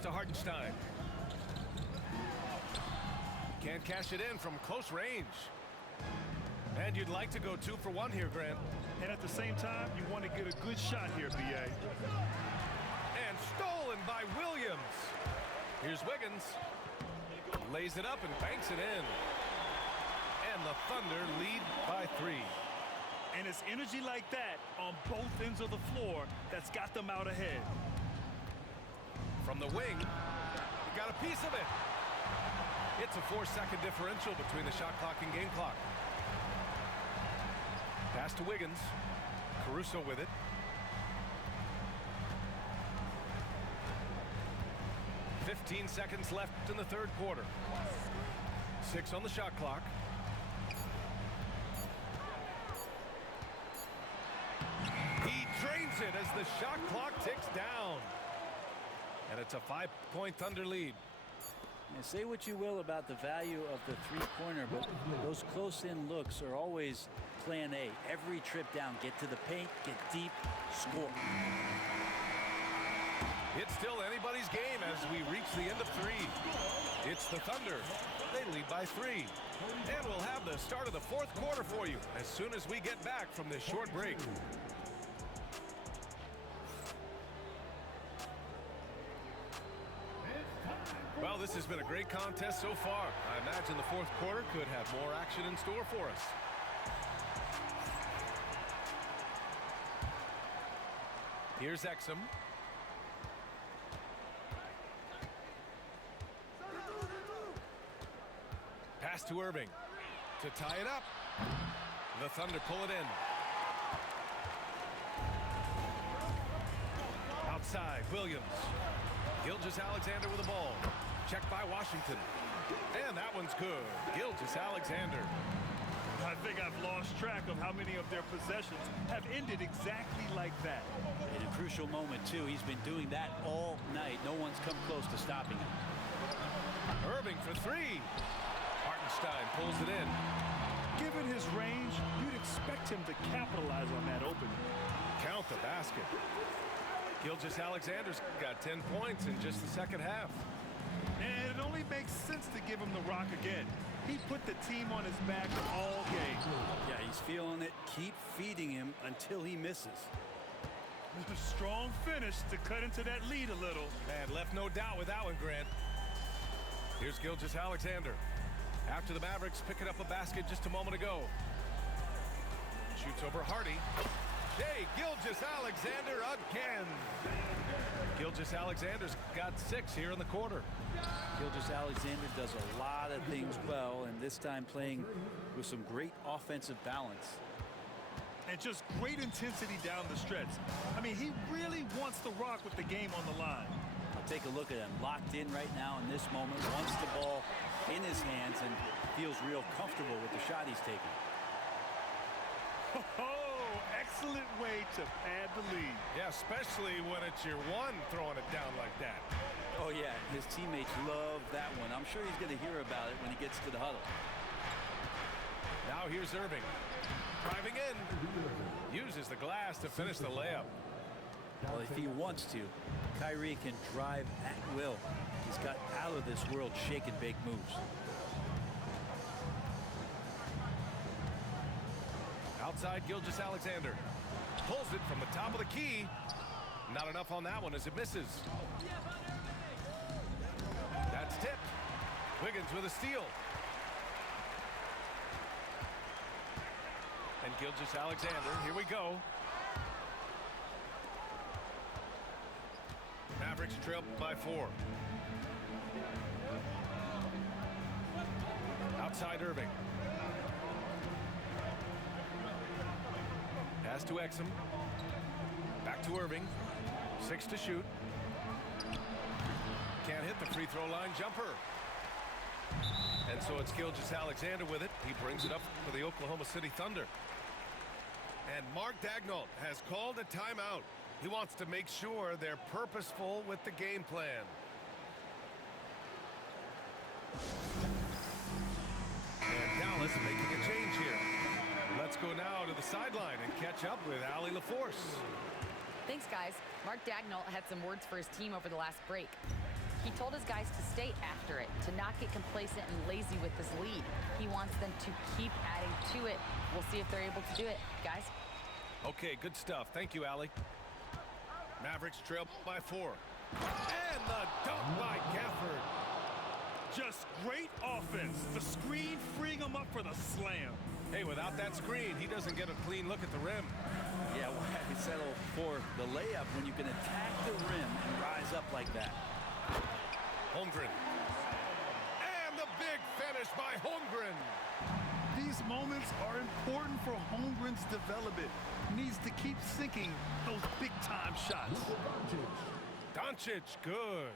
Pass to Hartenstein. Can't cash it in from close range. And you'd like to go 2 for 1 here, Grant. And at the same time, you want to get a good shot here, B.A. And stolen by Williams. Here's Wiggins. Lays it up and banks it in. And the Thunder lead by 3. And it's energy like that on both ends of the floor that's got them out ahead. From the wing, he got a piece of it. It's a 4-second differential between the shot clock and game clock. Pass to Wiggins. Caruso with it. "15 seconds left in the third quarter. 6 on the shot clock. He drains it as the shot clock ticks down. And it's a 5-point Thunder lead. Now, say what you will about the value of the three-pointer, but those close-in looks are always plan A. Every trip down, get to the paint, get deep, score. It's still anybody's game as we reach the end of 3. It's the Thunder. They lead by 3. And we'll have the start of the fourth quarter for you as soon as we get back from this short break. Well, this has been a great contest so far. I imagine the fourth quarter could have more action in store for us. Here's Exum. Pass to Irving to tie it up. The Thunder pull it in. Outside, Williams. Gilgeous-Alexander with the ball. Checked by Washington. And that one's good. Gilgeous-Alexander. I think I've lost track of how many of their possessions have ended exactly like that. In a crucial moment, too. He's been doing that all night. No one's come close to stopping him. Irving for 3. Hartenstein pulls it in. Given his range, you'd expect him to capitalize on that opening. Count the basket. Gilgeous-Alexander's got 10 points in just the second half. And it only makes sense to give him the rock again. He put the team on his back all game. Yeah, he's feeling it. Keep feeding him until he misses. A strong finish to cut into that lead a little. Man, left no doubt with that one, Grant. Here's Gilgeous-Alexander. After the Mavericks picking up a basket just a moment ago. Shoots over Hardy. Shai Gilgeous-Alexander again. Gilgeous-Alexander's got 6 here in the quarter. Gilgeous-Alexander does a lot of things well, and this time playing with some great offensive balance. And just great intensity down the stretch. I mean, he really wants to rock with the game on the line. I'll take a look at him. Locked in right now in this moment. Wants the ball in his hands and feels real comfortable with the shot he's taking. Oh, excellent way to pad the lead. Yeah, especially when it's your one throwing it down like that. Oh, yeah, his teammates love that one. I'm sure he's going to hear about it when he gets to the huddle. Now here's Irving. Driving in. Uses the glass to finish the layup. Well, if he wants to, Kyrie can drive at will. He's got out of this world shake and bake moves. Outside, Gilgeous-Alexander pulls it from the top of the key. Not enough on that one as it misses. That's tipped. Wiggins with a steal. And Gilgeous-Alexander, here we go. Mavericks trail by 4. Outside Irving. Pass to Exum. Back to Irving. 6 to shoot. Can't hit the free throw line jumper. And so it's Gilgeous-Alexander with it. He brings it up for the Oklahoma City Thunder. And Mark Daigneault has called a timeout. He wants to make sure they're purposeful with the game plan. And Dallas making a change here. Let's go now to the sideline and catch up with Allie LaForce. Thanks, guys. Mark Daigneault had some words for his team over the last break. He told his guys to stay after it, to not get complacent and lazy with this lead. He wants them to keep adding to it. We'll see if they're able to do it, guys. Okay, good stuff. Thank you, Allie. Mavericks trail by 4. And the dunk by Gafford. Just great offense. The screen freeing him up for the slam. Hey, without that screen, he doesn't get a clean look at the rim. Yeah, why settle for the layup when you can attack the rim and rise up like that? Holmgren. And the big finish by Holmgren. These moments are important for Holmgren's development. He needs to keep sinking those big-time shots. Doncic, good.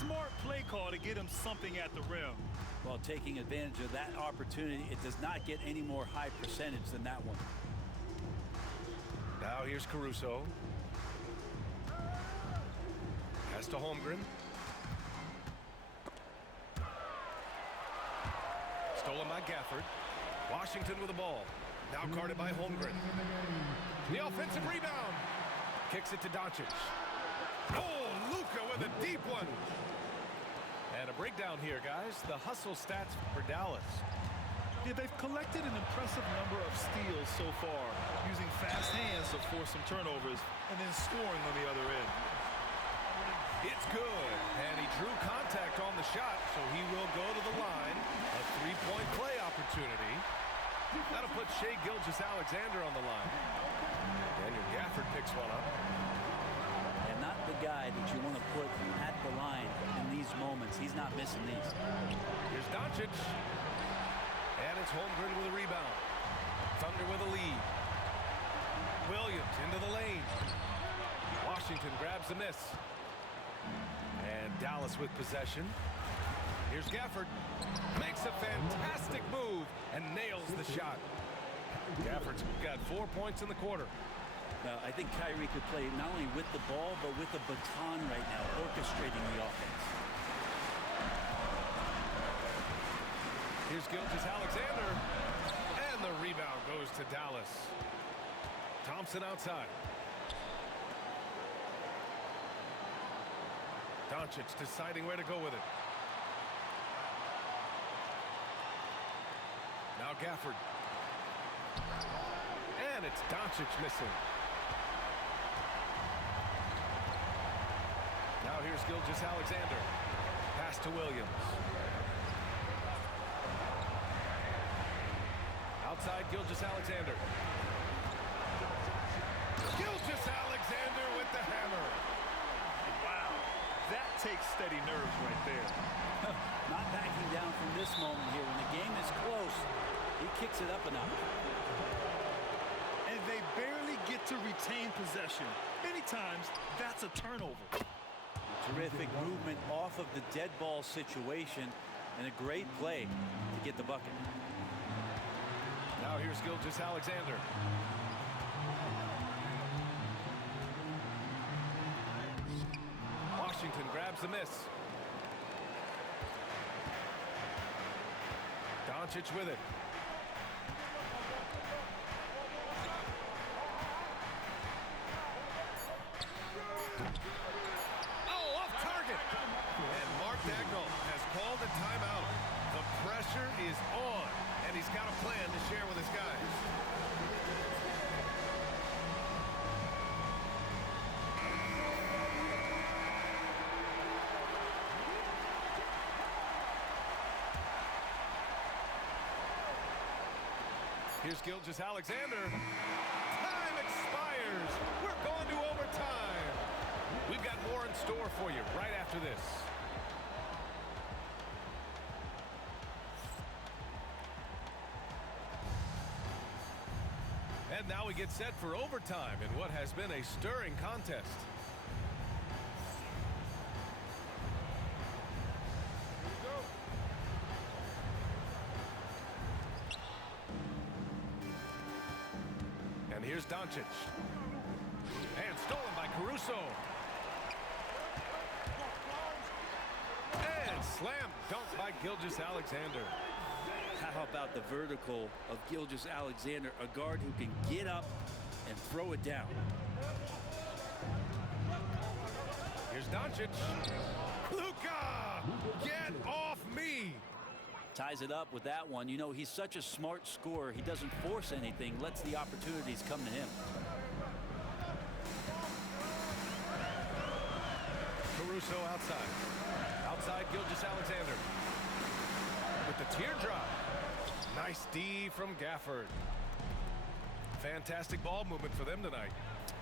Smart play call to get him something at the rim. While taking advantage of that opportunity, it does not get any more high percentage than that one. Now here's Caruso. Pass to Holmgren. Stolen by Gafford. Washington with the ball. Now guarded by Holmgren. The offensive rebound. Kicks it to Doncic. Oh, Luka with a deep one. And a breakdown here, guys. The hustle stats for Dallas. Yeah, they've collected an impressive number of steals so far, using fast hands to force some turnovers and then scoring on the other end. It's good. And he drew contact on the shot, so he will go to the line. A three-point play opportunity. That'll put Shai Gilgeous-Alexander on the line. Daniel Gafford picks one up. And not the guy that you want to put at the line in these moments. He's not missing these. Here's Doncic. And it's Holmgren with a rebound. Thunder with a lead. Williams into the lane. Washington grabs the miss. And Dallas with possession. Here's Gafford. Makes a fantastic move and nails the shot. Gafford's got 4 points in the quarter. Now, I think Kyrie could play not only with the ball, but with the baton right now, orchestrating the offense. Here's Gilgeous-Alexander. And the rebound goes to Dallas. Thompson outside. Doncic deciding where to go with it. Now Gafford. And it's Doncic missing. Now here's Gilgeous-Alexander. Pass to Williams. Outside Gilgeous-Alexander. Gilgeous-Alexander with the hammer. Wow, that takes steady nerves right there. Not backing down from this moment here. When the game is close, he kicks it up a notch. And they barely get to retain possession. Many times, that's a turnover. Terrific movement off of the dead ball situation and a great play to get the bucket. Now here's Gilgeous-Alexander. Washington grabs the miss. Doncic with it. Oh, off target. And Mark Daigneault has called a timeout. The pressure is on, and he's got a plan to share with his guys. Here's Gilgeous-Alexander. Time expires. We're going to overtime. We've got more in store for you right after this. And now we get set for overtime in what has been a stirring contest. And here's Doncic. And stolen by Caruso. And slam dunk by Gilgeous-Alexander. How about the vertical of Gilgeous-Alexander, a guard who can get up and throw it down. Here's Here's Doncic. Luka! Get off me! Ties it up with that one. You know, he's such a smart scorer. He doesn't force anything, lets the opportunities come to him. Caruso outside. Outside Gilgeous-Alexander. With the teardrop. Nice D from Gafford. Fantastic ball movement for them tonight.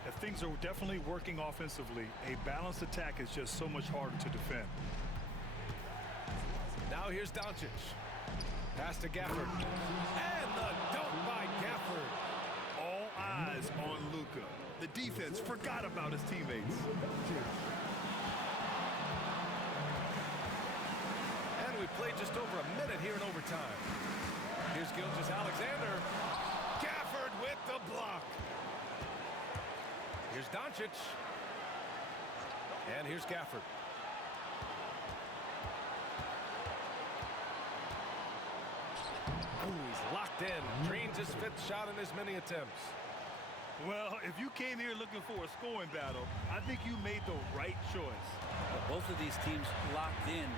If things are definitely working offensively, a balanced attack is just so much harder to defend. Now here's Doncic. Pass to Gafford. And the dunk by Gafford. All eyes on Luka. The defense forgot about his teammates. And we played just over a minute here in overtime. Here's Gilgeous-Alexander. Gafford with the block. Here's Doncic. And here's Gafford. Ooh, he's locked in. Drains his 5th shot in as many attempts. Well, if you came here looking for a scoring battle, I think you made the right choice. But both of these teams locked in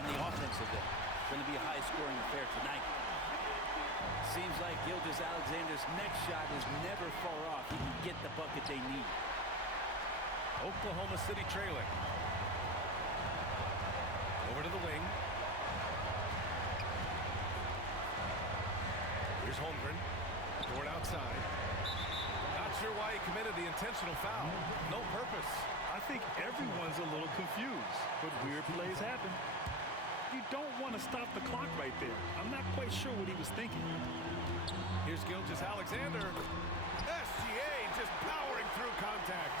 on the offensive end. It's going to be a high-scoring affair tonight. Seems like Gilgeous-Alexander's next shot is never far off. He can get the bucket they need. Oklahoma City trailing. Over to the wing. Here's Holmgren. Toward outside. Not sure why he committed the intentional foul. No purpose. I think everyone's a little confused, but weird plays happen. You don't want to stop the clock right there. I'm not quite sure what he was thinking. Here's Gilgeous-Alexander. SGA just powering through contact.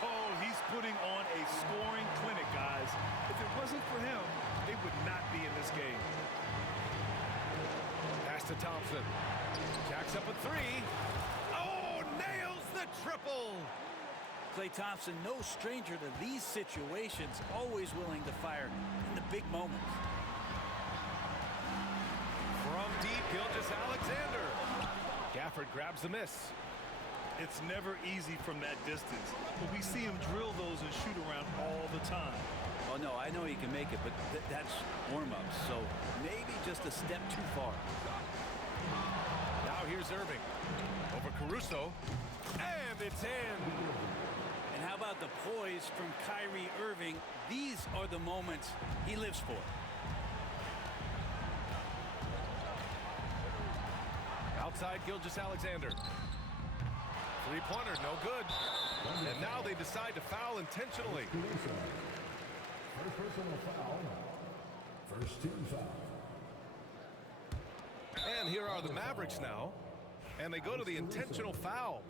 Oh, he's putting on a scoring clinic, guys. If it wasn't for him, they would not be in this game. Pass to Thompson. Jacks up a 3. Oh, nails the triple. Klay Thompson, no stranger to these situations, always willing to fire in the big moments. From deep, Gilgeous-Alexander. Gafford grabs the miss. It's never easy from that distance, but we see him drill those and shoot around all the time. Oh, no, I know he can make it, but that's warm-up, so maybe just a step too far. Now here's Irving. Over Caruso. And it's in. And how about the poise from Kyrie Irving? These are the moments he lives for. Outside Gilgeous-Alexander. Three-pointer, no good. And now they decide to foul intentionally. First personal foul. First team foul. And here are the Mavericks now. And they go to the intentional foul.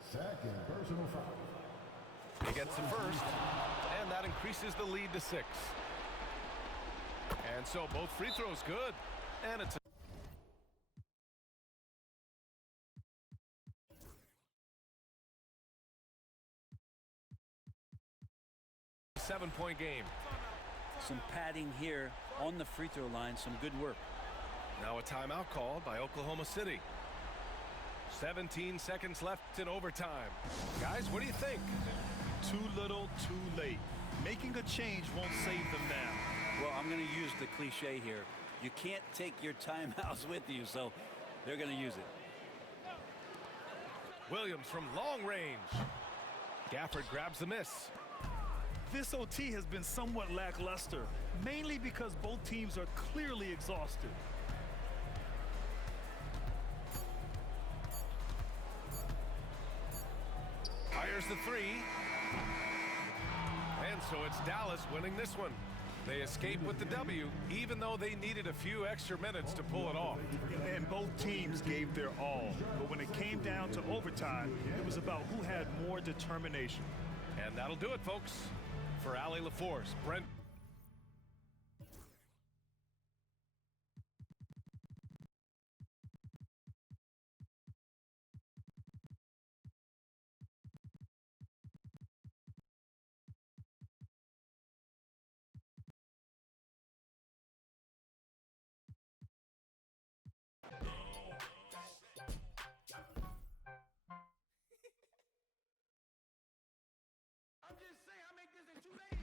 Second personal foul. He gets the first. And that increases the lead to 6. And so both free throws good. And it's a 7-point game. Some padding here on the free throw line. Some good work. Now a timeout called by Oklahoma City. 17 seconds left in overtime. Guys, what do you think? Too little, too late. Making a change won't save them now. Well, I'm going to use the cliche here. You can't take your timeouts with you, so they're going to use it. Williams from long range. Gafford grabs the miss. This OT has been somewhat lackluster, mainly because both teams are clearly exhausted. Fires the 3. And so it's Dallas winning this one. They escape with the W, even though they needed a few extra minutes to pull it off. And both teams gave their all. But when it came down to overtime, it was about who had more determination. And that'll do it, folks. For Allie LaForce, Brent